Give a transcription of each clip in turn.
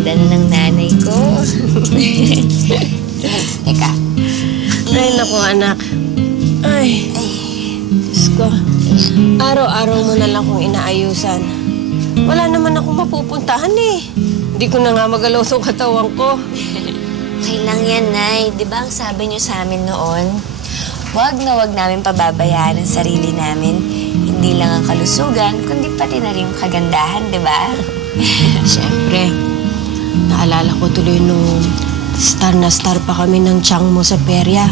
ganda na ng nanay ko. Teka. Ay, naku, anak. Ay, Diyos ko. Araw-araw mo na lang kong inaayusan. Wala naman akong mapupuntahan eh. Hindi ko na nga magalaw sa katawan ko. Okay lang yan, Nay. Di ba ang sabi niyo sa amin noon? Huwag na huwag namin pababayaan ang sarili namin. Hindi lang ang kalusugan, kundi pati na rin yung kagandahan, di ba? Siyempre, naalala ko tuloy nung star na star pa kami ng tiyang mo sa perya.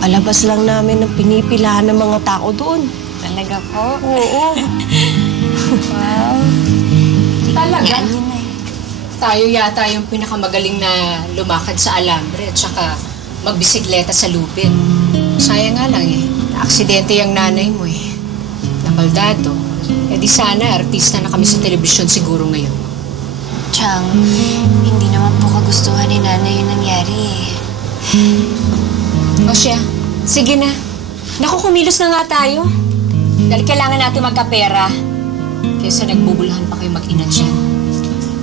Palabas lang namin ang pinipilahan ng mga tao doon. Talaga po? Oo. Wow. Talaga? Yan yun, Nay. Tayo yata yung pinakamagaling na lumakad sa alambre at saka magbisikleta sa lupin. Sayang nga lang eh. Aksidente yung nanay mo eh. Nabaldado. Eh di sana, artista na kami sa telebisyon siguro ngayon. Chang, hindi naman po kagustuhan ni nanay yung nangyari eh. O siya, sige na. Naku, kumilos na nga tayo. Dahil kailangan natin magkapera. Kaysa nagbubulahan pa kayo mag-ina dyan.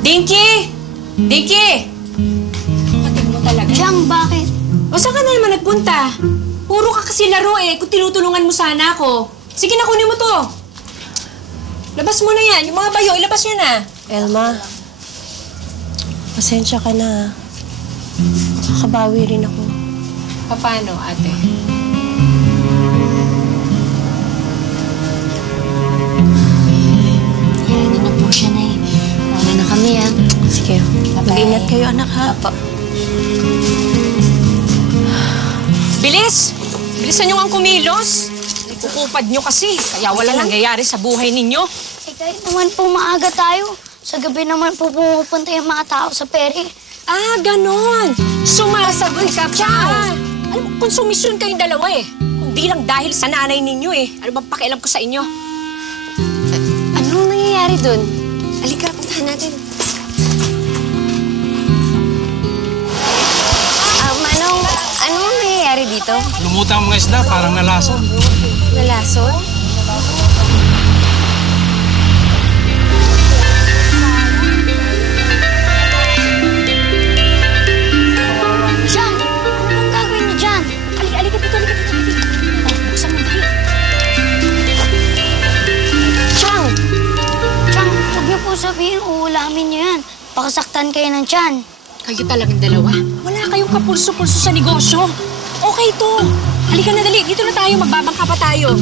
Dinky! Dinky! Kapatid mo talaga. Chang, bakit? O saan ka na naman nagpunta? Puro ka kasi laro eh, kung tinutulungan mo sana ako. Sige na, kunin mo to. Labas mo na yan. Yung mga bayo, ilabas nyo na. Elma, pasensya ka na. Kakabawi rin ako. Paano, ate? Yan, yun na po siya, Nay. Mauna na kami, ah. Sige, mag-ingat kayo, anak, ha? Apo. Bilis! Bilisan nyo ang kumilos. Kukupad nyo kasi, kaya wala nangyayari sa buhay ninyo. Eh, kahit naman po maaga tayo. Sa gabi naman po pumupunta yung mga tao sa peri. Ah, ganon. Sumasagot ka pa. Alam mo, konsumisyon kayong dalawa eh. Kundi lang dahil sa nanay ninyo eh. Ano bang pakialam ko sa inyo? Anong nangyayari dun? Halika, puntahan natin. Anong nangyayari dito? Lumutang mga isda, parang nalason. Nalason? Chang, ano bang gagawin niyo dyan? Halika dito. Buksan mo dahil. Chang! Chang, huwag niyo po sabihin uulamin niyo yan. Pakasaktan kayo ng tiyan. Kayo talagang dalawa. Wala kayong kapulso-pulso sa negosyo. Okay to. Halika na dali. Dito na tayo. Magbabangka pa tayo.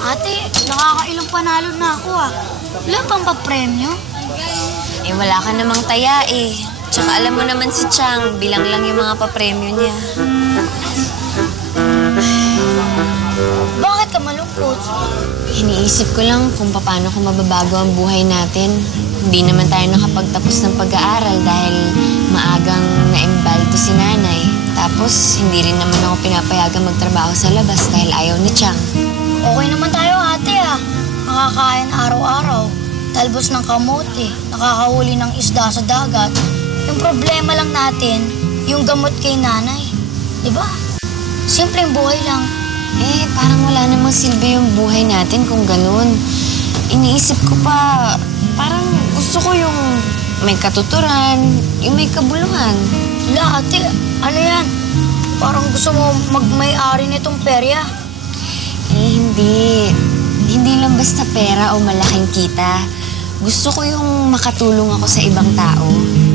Ate, nakakailang panalo na ako ah. Wala bang pa-premyo? Eh, wala ka namang taya eh. Tsaka alam mo naman si Chang, bilang lang yung mga papremyo niya. Bakit ka malungkot? Iniisip ko lang kung paano ko mababago ang buhay natin. Hindi naman tayo nakapagtapos ng pag-aaral dahil maagang naimbaldo si nanay. Tapos, hindi rin naman ako pinapayagang magtrabaho sa labas dahil ayaw ni Chang. Okay naman tayo ate ah. Nakakain araw-araw. Talbos ng kamote. Nakakahuli ng isda sa dagat. Yung problema lang natin, yung gamot kay nanay. Diba? Simpleng buhay lang. Eh, parang wala namang silbi yung buhay natin kung ganun. Iniisip ko pa, parang gusto ko yung may katuturan, yung may kabuluhan. Wala ate, ano yan? Parang gusto mo magmay-ari nitong perya. Eh, hindi. Hindi lang basta pera o malaking kita. Gusto ko yung makatulong ako sa ibang tao.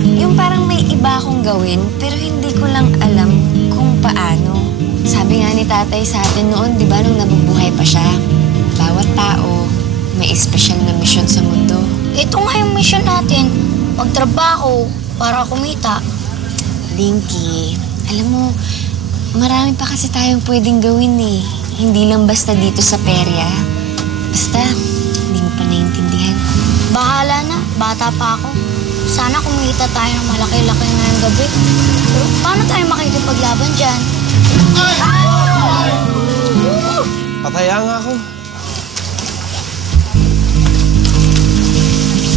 Yung parang may iba akong gawin, pero hindi ko lang alam kung paano. Sabi nga ni tatay sa atin noon, di ba, nung nabubuhay pa siya, bawat tao may espesyal na misyon sa mundo. Ito nga yung mission natin, magtrabaho para kumita. Dinky, alam mo, marami pa kasi tayong pwedeng gawin eh. Hindi lang basta dito sa perya. Basta, hindi mo pa naiintindihan. Bahala na, bata pa ako. Sana kumita tayo ng malaki-laki ngayong gabi. Pero paano tayo makikipaglaban dyan? Pataya nga ako.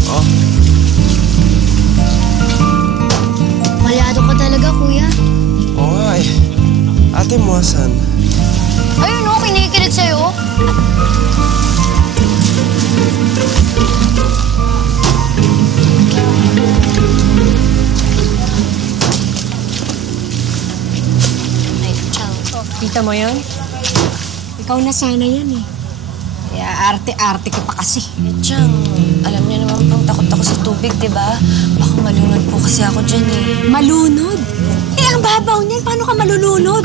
Oh. Malyado ka talaga, kuya. Oo nga eh. Ate mo, asan? Ayun o, kinikilig sa'yo. Ay, Chang. Kita mo yon? Ikaw na sana yan eh. Kaya arte-arte ka pa kasi. Chang, alam niyo naman pong takot ako sa tubig, di ba? Baka malunod po kasi ako dyan eh. Malunod? Eh, ang babaw niyan. Paano ka malulunod?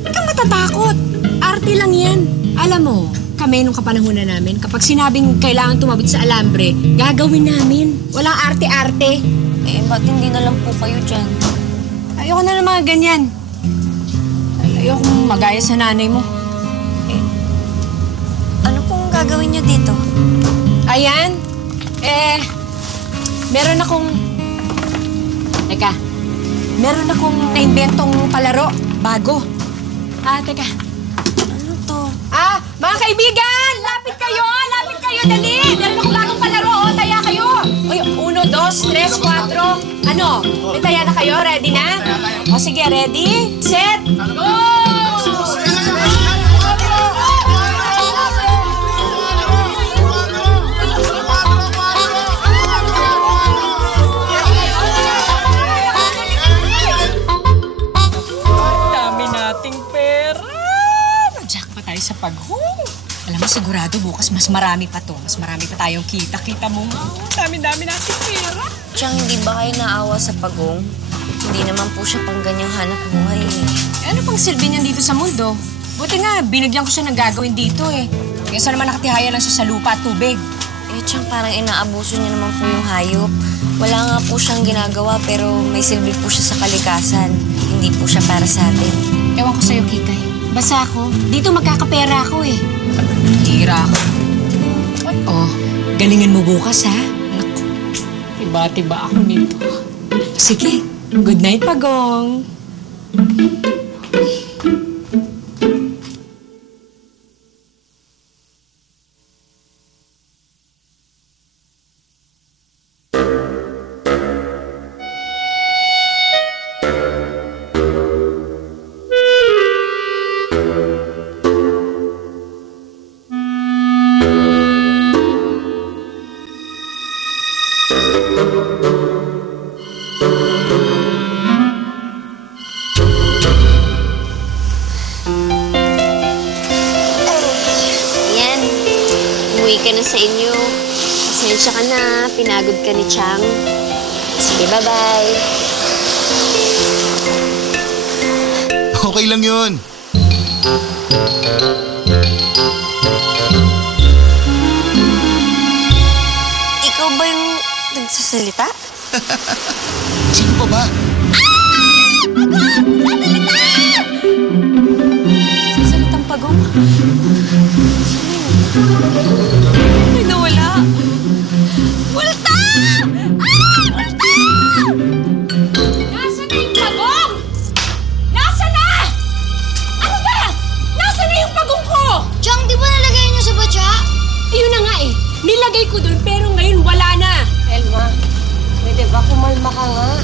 Huwag kang matatakot. Arte lang yan. Alam mo, kami nung kapanahunan namin, kapag sinabing kailangan tumawid sa alambre, gagawin namin. Walang arte-arte. Eh, ba't hindi na lang po kayo dyan? Ayoko na ng mga ganyan. Ayoko magaya sa nanay mo. Ano pong gagawin niyo dito? Ayan. Meron akong... Teka. Meron akong naimbentong palaro. Bago. Teka. Ano to? Mga kaibigan! Lapit kayo! Lapit kayo! Dali! Meron akong bagong palaro. Taya kayo! Uy, 1, 2, 3, 4. Ano? May taya na kayo? Ready na? O sige, ready? Set! Go! Sa paghong. Alam mo, sigurado bukas mas marami pa to. Mas marami pa tayong kita. Kita mo nga. Dami-dami natin pera. Chang, hindi ba kayo naawa sa pagong? Hindi naman po siya pang ganyang hanap buhay eh. Ano pang silbi niyan dito sa mundo? Buti nga, binigyan ko siya ng gagawin dito eh. Kaysa naman nakatihaya lang siya sa lupa at tubig. Eh, Chang, parang inaabuso niya naman po yung hayop. Wala nga po siyang ginagawa pero may silbi po siya sa kalikasan. Hindi po siya para sa atin. Ewan ko sa'yo, Kikay. Basta ako, dito magkakapera ako eh. Hira ako. Oh, galingan mo bukas ha. Naku, tiba-tiba ako nito. Sige, good night, Pagong. Ka na sa inyo. Pasensya ka na. Pinagod ka ni Chang. Sige, bye-bye. Okay lang yun. Ikaw ba yung nagsasalita? Sino pa ba? Sasalitang Pagong? Ay, nawala. Multa! Multa! Nasaan na yung Pagong? Nasaan na? Ano ba? Nasaan na yung Pagong ko? Chang, di ba nalagay niyo sa batya? Ayun na nga eh. Nilagay ko dun pero ngayon wala na. Elma, pwede ba kumalma ka nga?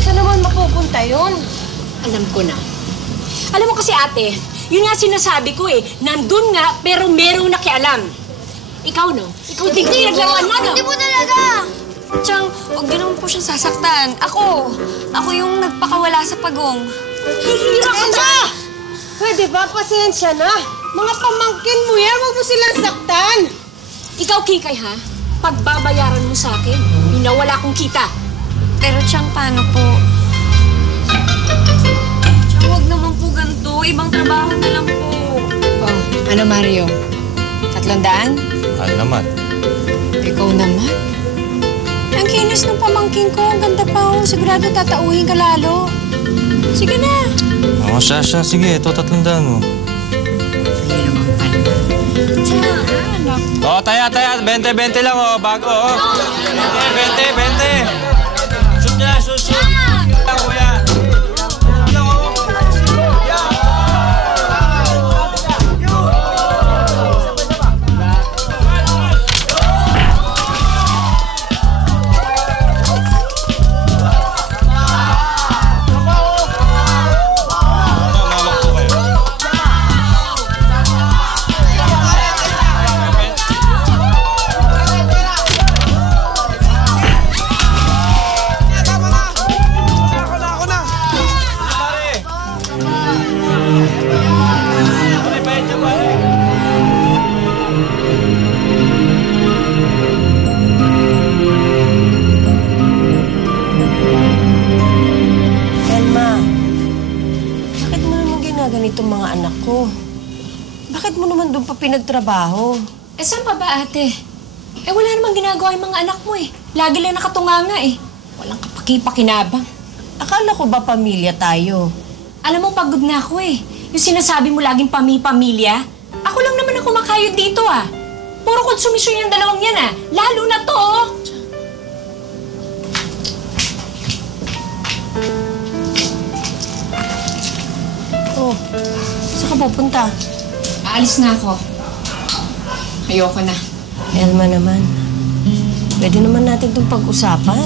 Saan naman mapupunta yun? Alam ko na. Alam mo kasi ate, yun nga sinasabi ko eh. Nandun nga pero merong nakialam. Ikaw no? Ikaw din pinaglaruan mo no? Hindi mo talaga. Chang, huwag niyo naman po siyang sasaktan. Ako yung nagpakawala sa Pagong. Hihira ka na! Pwede ba? Pasensya na. Mga pamangkin mo yan, huwag mo silang saktan. Ikaw, Kikay, ha? Pagbabayaran mo sa akin, pinawala kong kita. Pero Chang, paano po? Chang, huwag naman po ganito. Ibang trabaho na lang po. Oh, ano Mario? 300? Ano naman? Ikaw naman? Ang kinis ng pamangkin ko. Ang ganda pa, oh. Sigurado tatauhin ka lalo. Sige na. Oo, siya. Sige, ito 300 mo. Ayun naman pala. Oo, taya. 20 lang, oh. Bago, oh. 20. Shoot niya, shoot. Lang, kuya. itong mga anak ko. Bakit mo naman doon pa pinagtrabaho? Eh, saan pa ba, ate? Eh, wala namang ginagawa yung mga anak mo eh. Lagi lang nakatunganga eh. Walang kapaki-pakinabang. Akala ko ba pamilya tayo? Alam mo, pagod na ako eh. Yung sinasabi mo laging pamilya, ako lang naman ang kumakayod dito ah. Puro konsumisyon yung dalawang yan ah. Lalo na to oh. Oh, saan ka pupunta? Aalis na ako. Ayoko na. Elma naman. Pwede naman natin itong pag-usapan.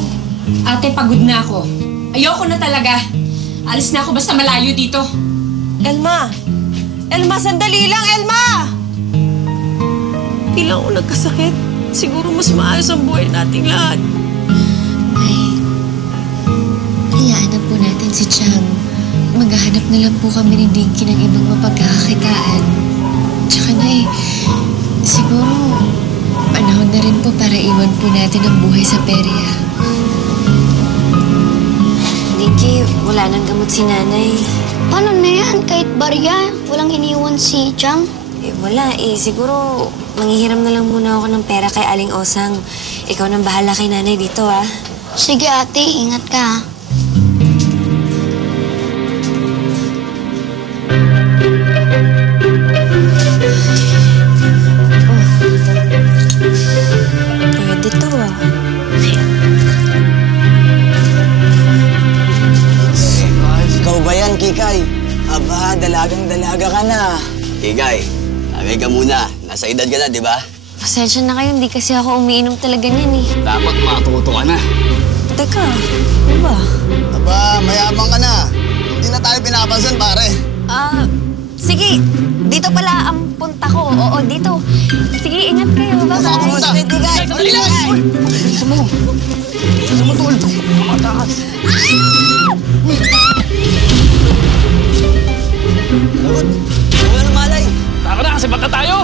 Ate, pagod na ako. Ayoko na talaga. Alis na ako basta malayo dito. Elma! Elma, sandali lang, Elma! Bilang ako nagkasakit, siguro mas maayos ang buhay nating lahat. Ay, hayaan na po natin si Chang. Maghahanap na lang po kami ni Dinky ng ibang mapagkakakitaan. Tsaka na siguro panahon na rin po para iwan po natin ang buhay sa perya. Dinky, wala nang gamot si nanay. Paano na yan? Kahit barya, walang iniwan si Chang. Wala siguro manghihiram na lang muna ako ng pera kay Aling Osang. Ikaw nang bahala kay nanay dito ah. Sige ate, ingat ka. Pwede to ah. Ikaw ba yan, Kikay? Aba, dalagang-dalaga ka na. Kikay, lagay ka muna. Nasa edad ka na, di ba? Pasensya na kayo, hindi kasi ako umiinom talaga niyan eh. Dapat matuto ka na. Teka, ano ba? Aba, mayabang ka na. Hindi na tayo pinapansin, pare. Sige, dito pala ang punta ko. Oo, dito. Sige, ingat kayo. Basta ka Bye-bye. pumunta. Kikay, dali lang! Isa mo. Isa mo, tol. Matakas. Lagot. Wala na malay. Tara na kasi bata tayo!